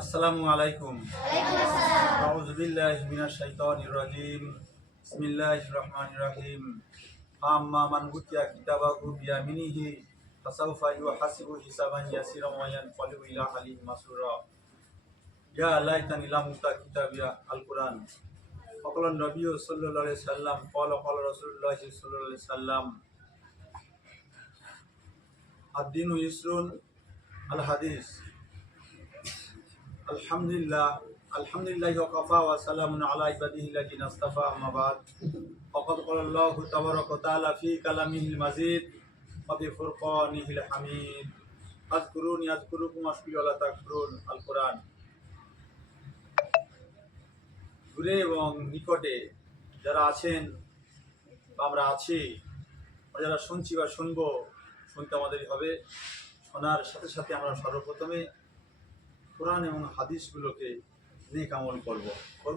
আসসালামু আলাইকুম। আউযু বিল্লাহি মিনাশ শাইতানির রাজিম। বিসমিল্লাহির রহমানির রহিম। আম্মা মান উতিয়া কিতাবাহু বিয়ামিনিহি ফাসাউফা ইউহাসিবু হিসাবান ইয়াসিরা ওয়া ইয়ানকালিবু ইলা আহলিহি মাসরুরা। ইয়া লাইতানি লাম উতা কিতাবিয়া। আল কুরআন। ফাকালান নবিয়্যু সাল্লাল্লাহু আলাইহি সাল্লাম ক্বালা ক্বালা রাসূলুল্লাহি সাল্লাল্লাহু আলাইহি সাল্লাম আদ-দীনু ইসরুন। আল হাদিস। আলহামদুলিল্লাহি ওয়া কাফা ওয়া সালামুন আলা ইবাদিহি আল্লাযিনা ইসতাফা আম্মা বা'দ। ফাকাদ ক্বালা আল্লাহু তাবারাকা ওয়া তাআলা ফি কালামিহিল মাজিদ ওয়া ফি ফুরকানিহিল হামিদ। আযকুরুনি আযকুরুকুম ওয়াশকুরু ওয়া লা তাকফুরুন। আল কুরআন। দূরে এবং নিকটে যারা আছেন বা আমরা আছি, যারা শুনছি বা শুনবো, শুনতে আমাদেরই হবে। শোনার সাথে সাথে আমরা সর্বপ্রথমে কোরআন এবং হাদিসগুলোকে নেক আমল করবো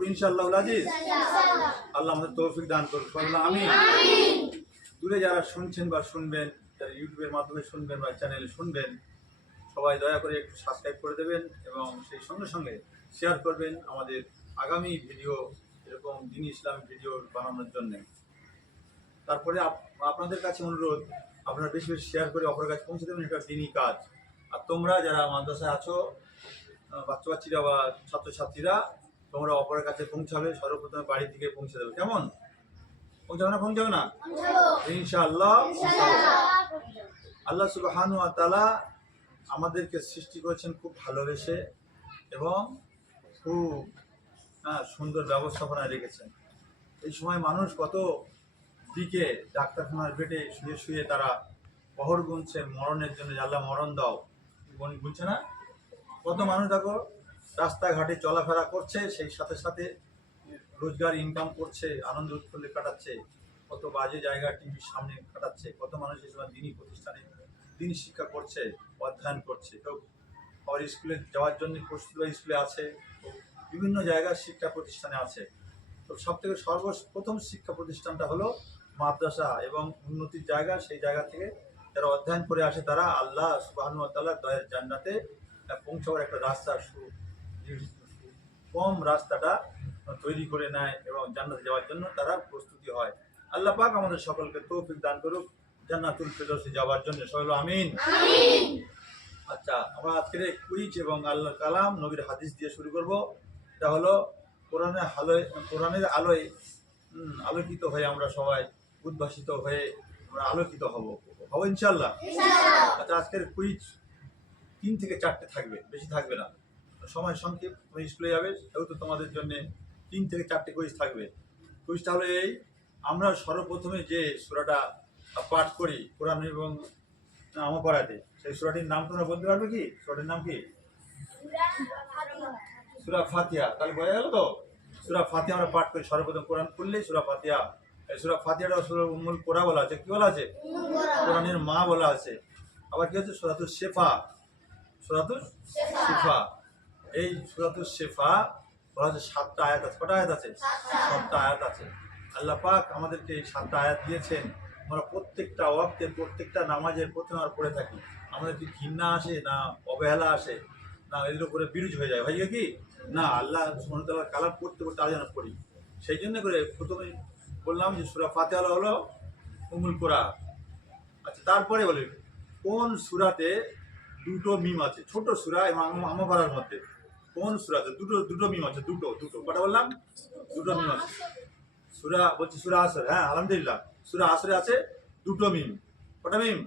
ইনশাআল্লাহুল আজিজ। আল্লাহ আমাদের তৌফিক দান করুন। আমিন। দূরে যারা শুনছেন বা শুনবেন, যারা ইউটিউবের মাধ্যমে শুনবেন বা চ্যানেলে শুনবেন, সবাই দয়া করে একটু সাবস্ক্রাইব করে দেবেন এবং সেই সঙ্গে সঙ্গে শেয়ার করবেন আমাদের আগামী ভিডিও, এরকম দ্বীন ইসলামিক ভিডিও বানানোর জন্য। তারপরে আপনাদের কাছে অনুরোধ, আপনারা বেশি বেশি শেয়ার করে অপরের কাছে পৌঁছে দেবেন। এটা দ্বীনি কাজ। আর তোমরা যারা মাদ্রাসায় আছো, বাচ্চা বাচ্চিরা বা ছাত্রছাত্রীরা, তোমরা অপরের কাছে পৌঁছাবে, সর্বপ্রথমে বাড়ির দিকে পৌঁছে দেবে। কেমন? পৌঁছাবে না ইনশাআল্লাহ। আল্লাহ সুবহানাহু ওয়া তাআলা আমাদেরকে সৃষ্টি করেছেন খুব ভালোবেসে এবং খুব সুন্দর ব্যবস্থাপনায় রেখেছেন। এই সময় মানুষ কত দিকে ডাক্তারখানার বেডে শুয়ে শুয়ে তারা পহর গুনছে মরণের জন্য, আল্লাহ মরণ দাও, গুনছে না? কত মানুষ দেখো রাস্তাঘাটে চলাফেরা করছে, সেই সাথে সাথে রোজগার ইনকাম করছে, আনন্দ উৎফুল্লে কাটাচ্ছে। কত বাজে জায়গা টিভির সামনে কাটাচ্ছে। কত মানুষ এই সময় দিনী প্রতিষ্ঠানে দিনী শিক্ষা করছে, অধ্যয়ন করছে। কেউ আবার স্কুলে যাওয়ার জন্য কস্তুরবা স্কুলে আছে, বিভিন্ন জায়গার শিক্ষা প্রতিষ্ঠানে আছে। তো সব থেকে সর্বপ্রথম শিক্ষা প্রতিষ্ঠানটা হলো মাদ্রাসা এবং উন্নতির জায়গা। সেই জায়গা থেকে যারা অধ্যয়ন করে আসে, তারা আল্লাহ সুবহানাহু ওয়া তাআলার দয়ার জান্নাতে পৌঁছাবার একটা রাস্তা, কম রাস্তাটা তৈরি করে নেয় এবং জান্নাতে যাওয়ার জন্য তারা প্রস্তুতি হয়। আল্লাহ পাক আমাদের সকলকে তৌফিক দান করুক জান্নাতুল ফিরদৌসে যাওয়ার জন্য। সবাই আমিন। আচ্ছা, আমরা আজকের কুইজ এবং আল্লাহর কালাম নবীর হাদিস দিয়ে শুরু করব। এটা হলো কোরআনের আলোয় আলোকিত হয়ে আমরা সবাই উদ্ভাসিত হয়ে আমরা আলোকিত হব ইনশাআল্লাহ। আচ্ছা, আজকের কুইজ 3 থেকে 4টে থাকবে, বেশি থাকবে না। সময় সংক্ষেপ, তুমি স্কুলে যাবে, সেহেতু তোমাদের জন্য 3 থেকে 4টে কুইজ থাকবে। কুইজটা হলো এই: আমরা সর্বপ্রথমে যে সূরাটা পাঠ করি কোরআন এবং আমার পড়াতে, সেই সূরাটির নাম তোমরা বলতে পারবে কি? সূরাটির নাম কি? সূরা ফাতিহা। তাহলে বোঝা গেল তো? সূরা ফাতিহা আমরা পাঠ করি সর্বপ্রথম। কোরআন খুললেই সূরা ফাতিহা। এই সূরা ফাতিহাটা সূরা উম্মুল কুরা বলা আছে। কি বলা আছে? কোরআনের মা বলা আছে। আবার কি হচ্ছে? সূরাতুশ শিফা। সূরাতুশ শিফা। এই সূরাতুশ শিফা বলা হচ্ছে 7টা আয়াত আছে। কটা আয়াত আছে? 7টা আয়াত আছে। আল্লাহ পাক আমাদেরকে এই 7টা আয়াত দিয়েছেন। আমরা প্রত্যেকটা ওয়াক্তে, প্রত্যেকটা নামাজের প্রথমে আমরা পড়ে থাকি। আমাদের কি ঘৃণা আসে, না অবহেলা আসে, না এদের উপরে বিরুজ হয়ে যায়? হয় কি না? আল্লাহ সুবহানাহু ওয়া তাআলার কালাম পড়তে পড়তে আলোচনা করি। সেই জন্য করে প্রথমে বললাম যে সূরা ফাতিহা হলো উম্মুল কুরা। আচ্ছা, তারপরে বলি কোন সূরাতে দুটো মিম আছে? ছোট সূরা এবং আমার পাড়ার মধ্যে কোন সূরাতে দুটো মিম আছে? দুটো কটা বললাম? দুটো মিম আছে। সূরা আসর। হ্যাঁ, আলহামদুলিল্লাহ। সূরা আসরে আছে দুটো মিম। কটা মিম?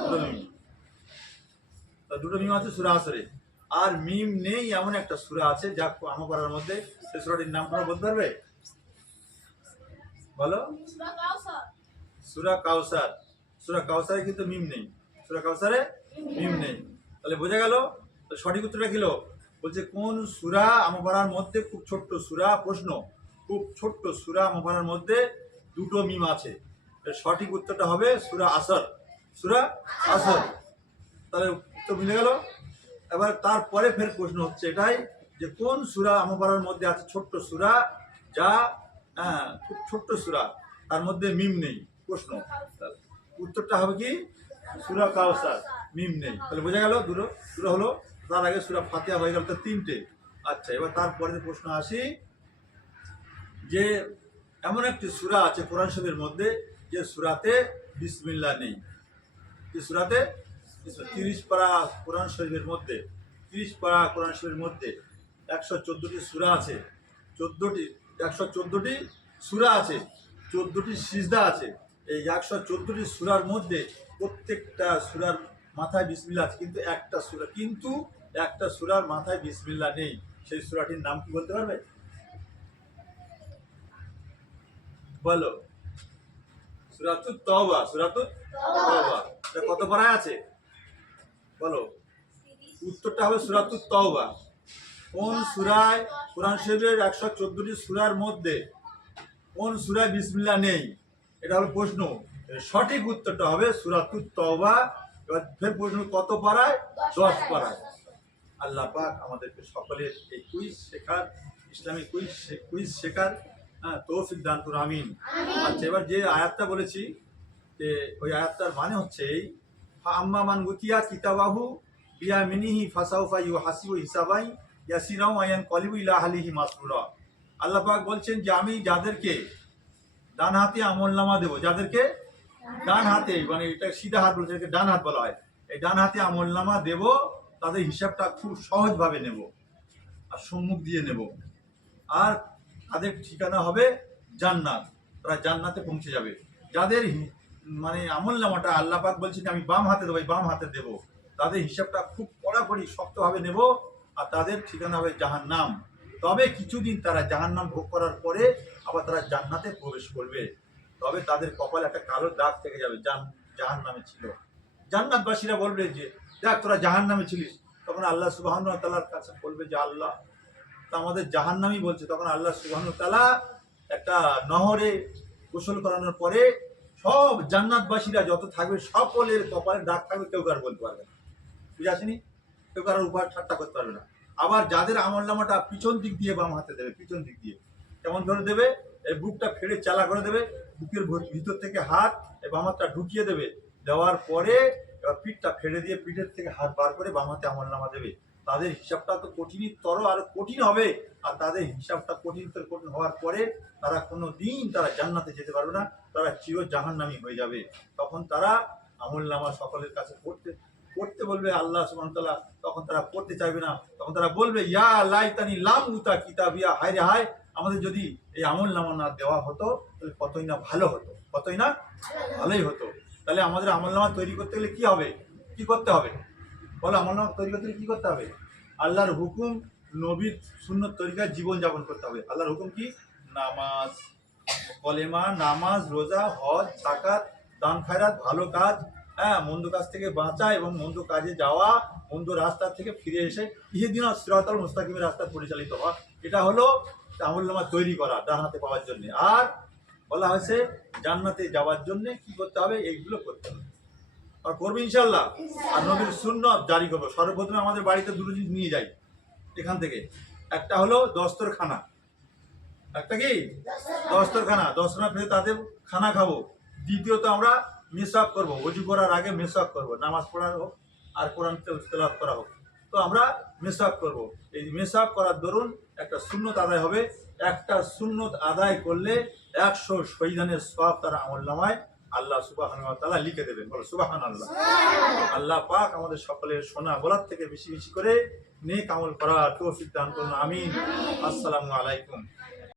দুটো মিম। দুটো মিম আছে সূরা আসরে। আর মিম নেই এমন একটা সূরা আছে যা আমার পাড়ার মধ্যে। সেই সূরাটির নাম তোমরা বলতে পারবে? বলো। সূরা কাউসার। সূরা কাউসারে কিন্তু মিম নেই। সূরা কাউসারে মিম নেই। তাহলে বোঝা গেল সঠিক উত্তরটা কি? বলছে কোন সূরা আমার পাড়ার মধ্যে, খুব ছোট্ট সূরা, প্রশ্ন, খুব ছোট্ট সূরা আমার পাড়ার মধ্যে দুটো মিম আছে। সঠিক উত্তরটা হবে সূরা আসর। সূরা আসর। তাহলে উত্তর মিলে গেল। এবার তারপরে ফের প্রশ্ন হচ্ছে এটাই যে কোন সূরা আমার পাড়ার মধ্যে আছে, ছোট্ট সূরা, যা খুব ছোট্ট সূরা, তার মধ্যে মিম নেই। প্রশ্ন, উত্তরটা হবে কি? সূরা কাউসার। মিম নেই। তাহলে বোঝা গেল দুটো হলো। তার আগে সূরা ফাতিহা হয়ে গেল, তার 3টে। আচ্ছা, এবার তারপরের প্রশ্ন আসি যে এমন একটি সূরা আছে কোরআন শরীফের মধ্যে যে সূরাতে বিসমিল্লাহ নেই। যে সূরাতে 30 পারা কোরআন শরীফের মধ্যে 30 পারা কোরআন শরীফের মধ্যে 114টি সূরা আছে, 114টি সূরা আছে, 14টি সিজদা আছে। এই 114টি সূরার মধ্যে প্রত্যেকটা সূরার মাথায় বিসমিল্লাহ আছে, কিন্তু একটা সূরার মাথায় বিসমিল্লাহ নেই। সেই সূরাটির নাম কি বলতে পারবে? বলো। সূরাতুত তওবা। সূরাতুত তওবা এটা কত পারায় আছে বলো? উত্তরটা হবে সূরাতুত তওবা। কোন সূরায় কোরআন শরীফের 114টি সূরার মধ্যে কোন সূরায় বিসমিল্লাহ নেই? এটা হলো প্রশ্ন। সঠিক উত্তরটা হবে সূরাতুত তওবা। এবার ফের প্রশ্ন, কত পারায়? 10 পারায়। আল্লাহ পাক আমাদেরকে সকলের এই কুইজ শেখার, ইসলামিক কুইজ শেখার তৌফিক দান করুন, আমিন। আচ্ছা, এবার যে আয়াতটা বলেছি যে ওই আয়াতটার মানে হচ্ছে এই, আম্মা মান উতিয়া কিতাবাহু বিয়ামিনিহি ফাসাউফা ইউহাসিবু হিসাবাই ইয়াসিরাউ আয়ান কলিবু ইলা আহলিহি মাসরুরা। আল্লাহ পাক বলছেন যে আমি যাদেরকে ডান হাতে আমলনামা দেবো, যাদেরকে ডান হাতে, মানে এটা সিধা হাত বলছে, ডান হাত বলা হয়, এই ডান হাতে আমলনামা দেব, তাদের হিসাবটা খুব সহজভাবে নেব আর সম্মুখ দিয়ে নেব। আর তাদের ঠিকানা হবে জান্নাত, তারা জান্নাতে পৌঁছে যাবে। যাদের মানে আমলনামাটা আল্লাহ পাক বলছেন আমি বাম হাতে দেবো, বাম হাতে দেবো, তাদের হিসাবটা খুব কড়াকড়ি শক্তভাবে নেব, আর তাদের ঠিকানা হবে জাহান্নাম। তবে কিছুদিন তারা জাহান্নাম ভোগ করার পরে আবার তারা জান্নাতে প্রবেশ করবে। তবে তাদের কপালে একটা কালো দাগ থেকে যাবে, জাহান্নামে ছিল। জান্নাতবাসীরা বলবে যে দেখ তোরা জাহান্নামে ছিলিস, তখন আল্লাহ সুবহানাহু ওয়া তাআলার কাছে বলবে যে আল্লাহ তা আমাদের জাহান্নামই বলছে। তখন আল্লাহ সুবহানাহু ওয়া তাআলা একটা নহরে গোসল করানোর পরে সব জান্নাতবাসীরা যত থাকবে সকলের কপালে দাগ থাকবে, কেউ কার বলতে পারবে না, বুঝে আসেনি? কেউ কারোর উপর ঠাট্টা করতে পারবে না। আবার যাদের আমলনামাটা পিছন দিক দিয়ে বাম হাতে দেবে, পিছন দিক দিয়ে কেমন ধরে দেবে, এই বুকটা ফেড়ে চালা করে দেবে, বুকের ভিতর থেকে হাত বাম হাতটা ঢুকিয়ে দেবে, দেওয়ার পরে এবার পিঠটা ফেড়ে দিয়ে পিঠের থেকে হাত বার করে বাম হাতে আমলনামা দেবে। তাদের হিসাবটা তো কঠিনতর আরো কঠিন হবে, আর তাদের হিসাবটা কঠিনতর কঠিন হওয়ার পরে তারা কোনো দিন তারা জান্নাতে যেতে পারবে না, তারা চির জাহান্নামী হয়ে যাবে। তখন তারা আমলনামা সকলের কাছে পড়তে বলবে আল্লাহ সুবহানাহু ওয়া তাআলা, তখন তারা পড়তে চাইবে না। তখন তারা বলবে ইয়া লাইতানি লাম উতা কিতাবিয়া, হায় রে হায়, আমাদের যদি এই আমলনামা না দেওয়া হতো তাহলে কতই না ভালো হতো, কতই না ভালোই হতো। তাহলে আমাদের আমলনামা তৈরি করতে গেলে কি হবে, কি করতে হবে বলো? আমলনামা তৈরি করতে গেলে কি করতে হবে? আল্লাহর হুকুম, নবীর সুন্নত তরিকায় জীবন যাপন করতে হবে। আল্লাহর হুকুম কি? নামাজ, কলেমা, নামাজ, রোজা, হজ, যাকাত, দান খায়রাত, ভালো কাজ, মন্দ কাজ থেকে বাঁচা এবং মন্দ কাজে যাওয়া, মন্দ রাস্তা থেকে ফিরে এসে ইহদিনাস সিরাতাল মুস্তাকিমের রাস্তা পরিচালিত হওয়া। এটা হলো আমলনামা তৈরি করা ডান হাতে পাওয়ার জন্য। আর বলা হয়েছে জান্নাতে যাওয়ার জন্য কি করতে হবে? এইগুলো করতে হবে, আর করবে ইনশাল্লাহ। আর নবীর সুন্নত জারি করবো। সর্বপ্রথমে আমাদের বাড়িতে দুটো জিনিস নিয়ে যাই এখান থেকে। একটা হলো দস্তরখানা, একটা কি দস্তরখানা, দস্তরখানা ফেলে তাদের খানা খাবো। দ্বিতীয়ত আমরা মেসওয়াক করবো, ওযু করার আগে মেসওয়াক করবো, নামাজ পড়ার হোক আর কোরআন তেলাওয়াত করা হোক, তো আমরা মেসওয়াক করবো। এই মেসওয়াক করার দরুন একটা সুন্নত আদায় হবে। একটা সুন্নত আদায় করলে 100 শহীদানের সওয়াব তার আমলনামায় আল্লাহ সুবহানাহু ওয়া তাআলা লিখে দেবেন। বলো সুবহানাল্লাহ। আল্লাহ পাক আমাদের সকলের শোনা বলার থেকে বেশি বেশি করে নেক আমল করার তৌফিক দান করুন, আমিন। আসসালামু আলাইকুম।